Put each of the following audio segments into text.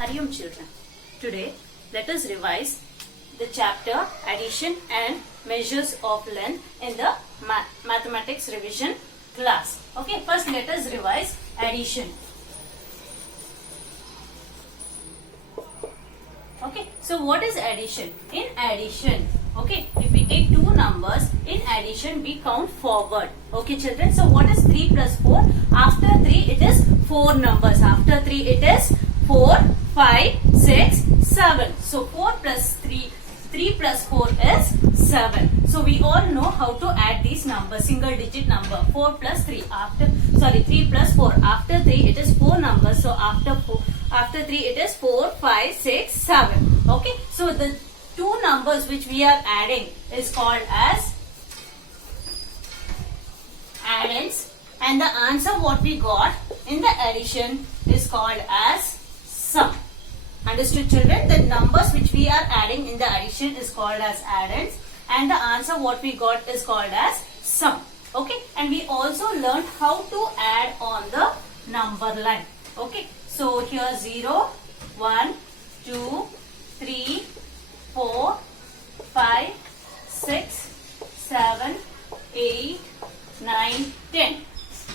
Hariom children. Today let us revise the chapter addition and measures of length in the mathematics revision class. Okay, first let us revise addition. Okay, so what is addition? In addition, okay, if we take two numbers, in addition we count forward. Okay children, so what is 3 plus 4? After 3 it is 4 numbers. After 3 it is 4, 5, 6, 7. So 4 plus 3, 3 plus 4 is 7. So we all know how to add these numbers, single digit number. 4 plus 3, 3 plus 4. After 3 it is 4 numbers. So after 3 it is 4, 5, 6, 7. Okay, so the two numbers which we are adding is called as addends, and the answer what we got in the addition is called as sum. Understood children? The numbers which we are adding in the addition is called as addends, and the answer what we got is called as sum. Okay, and we also learned how to add on the number line. Okay, so here 0, 1, 2, 3, 4, 5, 6, 7, 8, 9, 10.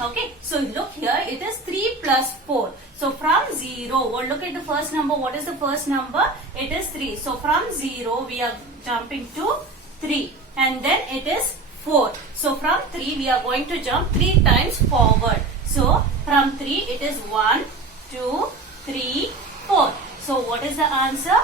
Okay, so look here, it is 3 plus 4. So from 0, well, look at the first number. What is the first number? It is 3. So from 0, we are jumping to 3. And then it is 4. So from 3, we are going to jump 3 times forward. So from 3, it is 1, 2, 3, 4. So what is the answer?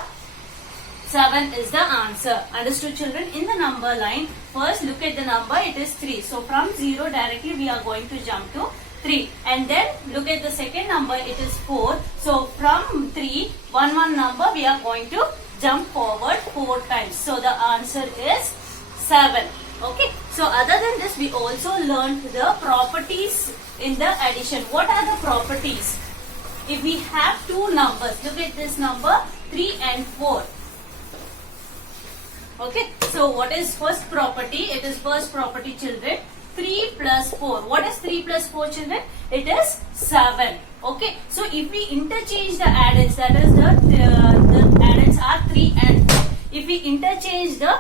7 is the answer. Understood children? In the number line, first look at the number, it is 3. So from 0 directly we are going to jump to 3. And then look at the second number, it is 4. So from 3, one number we are going to jump forward 4 times. So the answer is 7. Okay. So other than this, we also learned the properties in the addition. What are the properties? If we have two numbers, look at this number 3 and 4. Okay, so what is first property? It is first property children, 3 plus 4. What is 3 plus 4 children? It is 7. Okay, so if we interchange the addends, that is the addends are 3 and 4. If we interchange the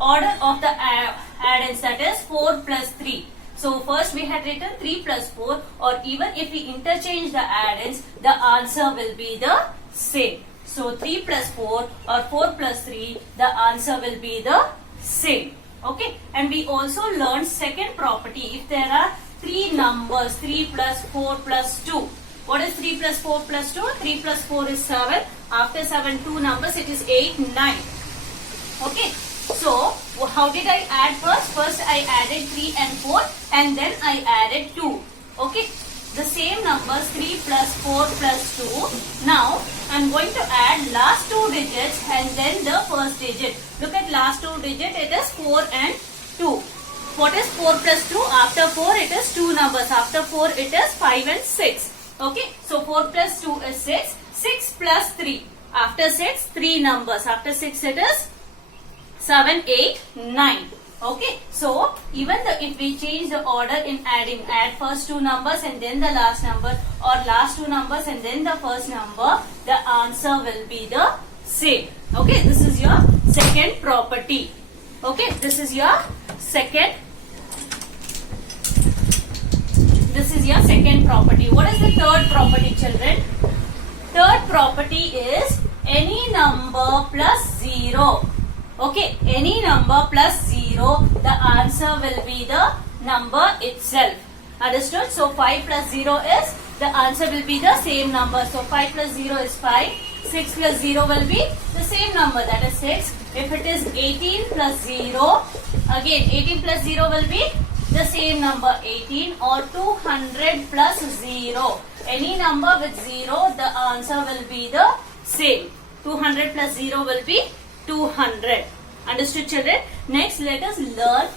order of the addends, that is 4 plus 3. So first we had written 3 plus 4, or even if we interchange the addends, the answer will be the same. So 3 plus 4 or 4 plus 3, the answer will be the same. Okay, and we also learned second property. If there are 3 numbers, 3 plus 4 plus 2. What is 3 plus 4 plus 2? 3 plus 4 is 7. After 7, 2 numbers, it is 8, 9. Okay, so how did I add first? First I added 3 and 4, and then I added 2. Okay, the same numbers 3 plus 4 plus 2. Now I am going to add last 2 digits and then the first digit. Look at last 2 digit, it is 4 and 2. What is 4 plus 2? After 4 it is 2 numbers. After 4 it is 5 and 6. Okay, so 4 plus 2 is 6. 6 plus 3. After 6, 3 numbers. After 6 it is 7, 8, 9. Okay, so even if we change the order in adding, add first 2 numbers and then the last number, or last 2 numbers and then the first number, the answer will be the same. Okay, this is your second property. Okay, this is your second property. What is the third property children? Third property is any number plus 0. Okay, any number plus 0, the answer will be the number itself. Understood? So 5 plus 0 is, the answer will be the same number. So 5 plus 0 is 5. 6 plus 0 will be the same number, that is 6. If it is 18 plus 0, again 18 plus 0 will be the same number 18, or 200 plus 0. Any number with 0, the answer will be the same. 200 plus 0 will be 200. Understood children? Next let us learn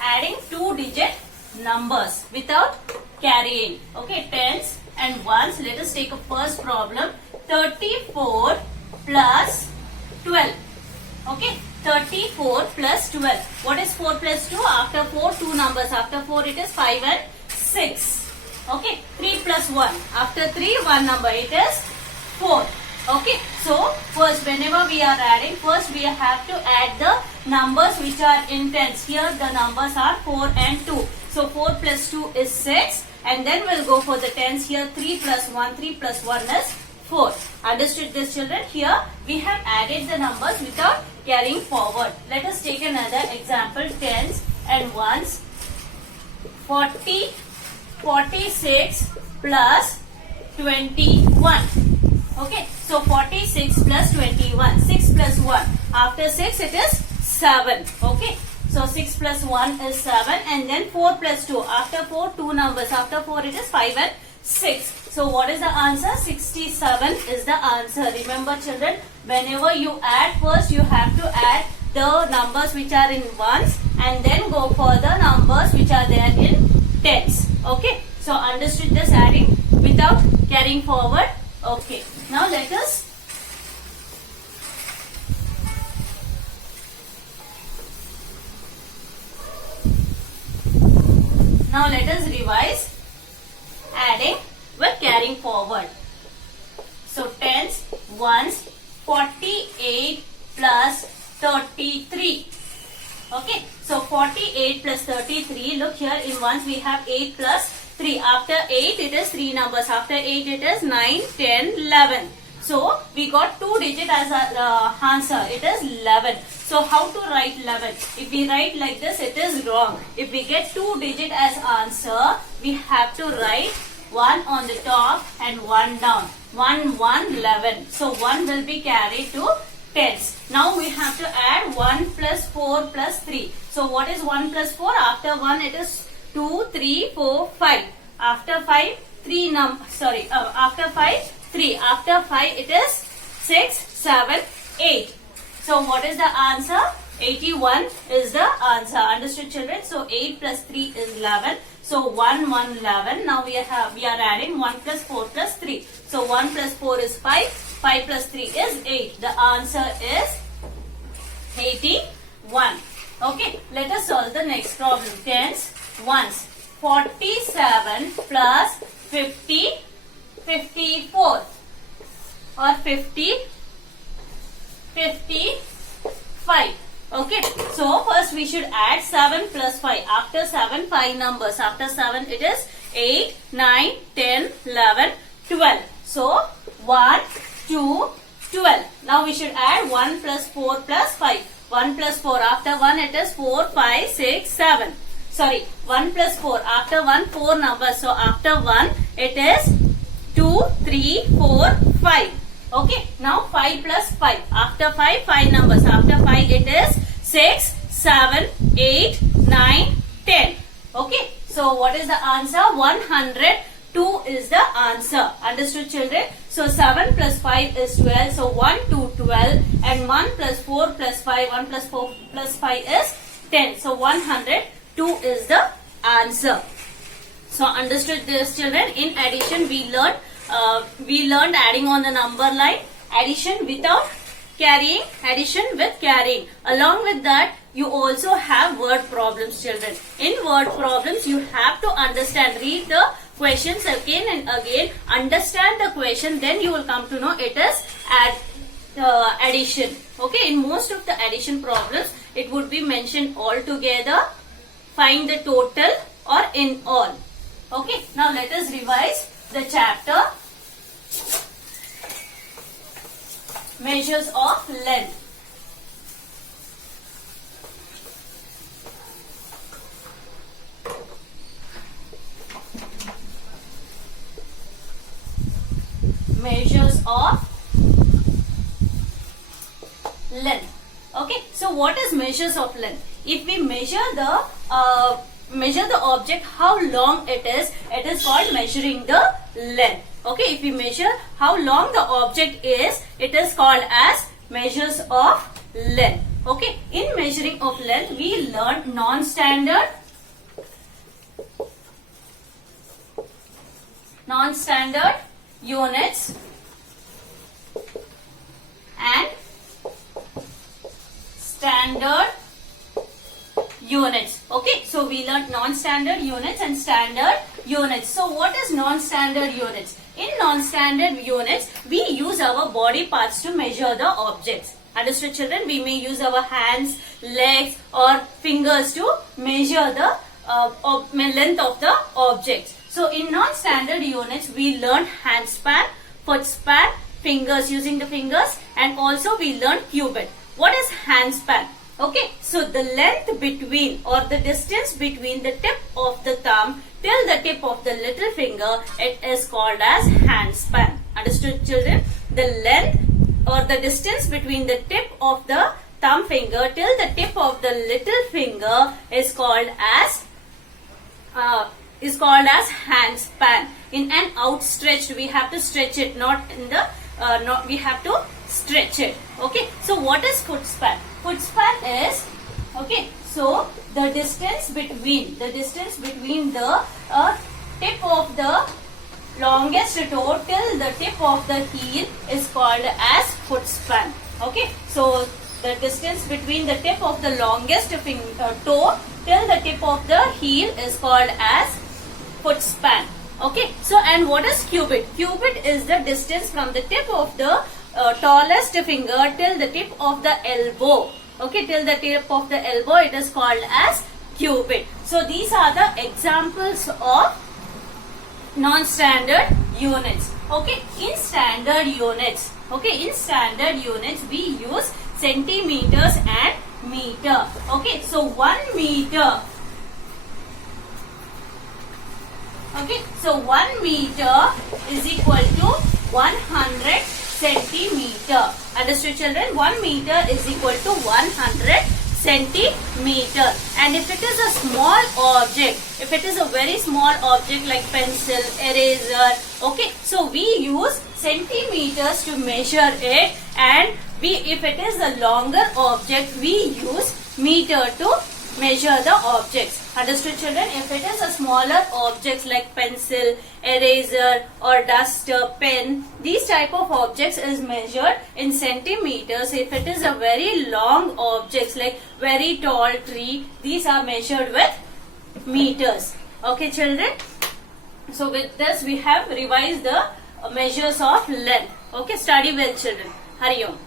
adding 2-digit numbers without carrying. Okay, tens and ones. Let us take a first problem. 34 plus 12. Okay, 34 plus 12. What is 4 plus 2? After 4, 2 numbers. After 4, it is 5 and 6. Okay, 3 plus 1. After 3, 1 number. It is 4. Okay, so first whenever we are adding, first we have to add the numbers which are in tens. Here the numbers are 4 and 2. So 4 plus 2 is 6, and then we'll go for the tens. Here 3 plus 1, 3 plus 1 is 4. Understood this, children? Here we have added the numbers without carrying forward. Let us take another example. Tens and ones. 40, 46 plus 21. Okay, so 46 plus 21. 6 plus 1. After 6 it is 7. Okay, so 6 plus 1 is 7, and then 4 plus 2. After 4, 2 numbers. After 4 it is 5 and 6. So what is the answer? 67 is the answer. Remember, children, whenever you add, first you have to add the numbers which are in ones, and then go for the numbers which are there in tens. Okay, so understood this adding without carrying forward? Okay, now let us revise adding with carrying forward. So tens, ones, 48 plus 33. Okay, so 48 plus 33. Look here, in ones we have 8 plus 3. After 8 it is 3 numbers. After 8 it is 9, 10, 11. So we got 2 digit as a answer. It is 11. So how to write 11? If we write like this, it is wrong. If we get 2 digit as answer, we have to write 1 on the top and 1 down. 1, 1, 11. So 1 will be carried to tens. Now we have to add 1 plus 4 plus 3. So what is 1 plus 4? After 1 it is 2, 3, 4, 5. After 5, 3 after 5, 3. After 5 it is 6, 7, 8. So what is the answer? 81 is the answer. Understood, children? So 8 plus 3 is 11. So 1, 1, 11. Now we are adding 1 plus 4 plus 3. So 1 plus 4 is 5. 5 plus 3 is 8. The answer is 81. Okay, let us solve the next problem. Tens, ones. 47 plus 50, 54. Or 50, 55. Okay, so first we should add 7 plus 5. After 7, 5 numbers. After 7 it is 8, 9, 10, 11, 12. So 1, 2, 12. Now we should add 1 plus 4 plus 5. 1 plus 4. After 1 it is 4, 5, 6, 7. Sorry, 1 plus 4. After 1, 4 numbers. So after 1 it is 2, 3, 4, 5. Okay, now 5 plus 5. After 5, 5 numbers. After 5 it is 6, 7, 8, 9, 10. Okay, so what is the answer? 102 is the answer. Understood, children? So 7 plus 5 is 12. So 1, 2, 12. And 1 plus 4 plus 5. 1 plus 4 plus 5 is 10. So 102 is the answer. So understood this, children? In addition, we learned adding on the number line, addition without carrying, addition with carrying. Along with that, you also have word problems, children. In word problems, you have to understand, read the questions again and again, understand the question, then you will come to know it is addition. Okay, in most of the addition problems, it would be mentioned all together, find the total, or in all. Okay, now let us revise the chapter measures of length. Measures of length. Okay, so what is measures of length? If we measure the object, how long it is called measuring the length. Okay, if we measure how long the object is, it is called as measures of length. Okay, in measuring of length, we learn non-standard, units and non-standard units. Okay, so we learned non-standard units and standard units. So what is non-standard units? In non-standard units, we use our body parts to measure the objects. Understood, children? We may use our hands, legs or fingers to measure the length of the objects. So in non-standard units, we learn hand span, foot span, fingers, using the fingers, and also we learn cubit. What is hand span? Okay, so the length between or the distance between the tip of the thumb till the tip of the little finger, it is called as hand span. Understood, children? The length or the distance between the tip of the thumb finger till the tip of the little finger is called as hand span. In an outstretched, we have to stretch it, not in the we have to stretch it. Okay, so what is foot span? Foot span is, okay, so the distance between the tip of the longest toe till the tip of the heel is called as foot span. Okay, so the distance between the tip of the longest toe till the tip of the heel is called as foot span. Okay, so and what is cubit? Cubit is the distance from the tip of the tallest finger till the tip of the elbow. Okay, till the tip of the elbow, it is called as cubit. So these are the examples of non-standard units. Okay, in standard units, we use centimeters and meter. Okay, so 1 meter. Okay, so 1 meter is equal to 100 centimeter. Understood, children? 1 meter is equal to 100 centimeter. And if it is a small object, if it is a very small object like pencil, eraser, okay, so we use centimeters to measure it, and if it is a longer object, we use meter to measure the objects. Understood, children? If it is a smaller objects like pencil, eraser or duster, pen, these type of objects is measured in centimeters. If it is a very long objects like very tall tree, these are measured with meters. Okay, children? So with this we have revised the measures of length. Okay, study well, children. Hari Om.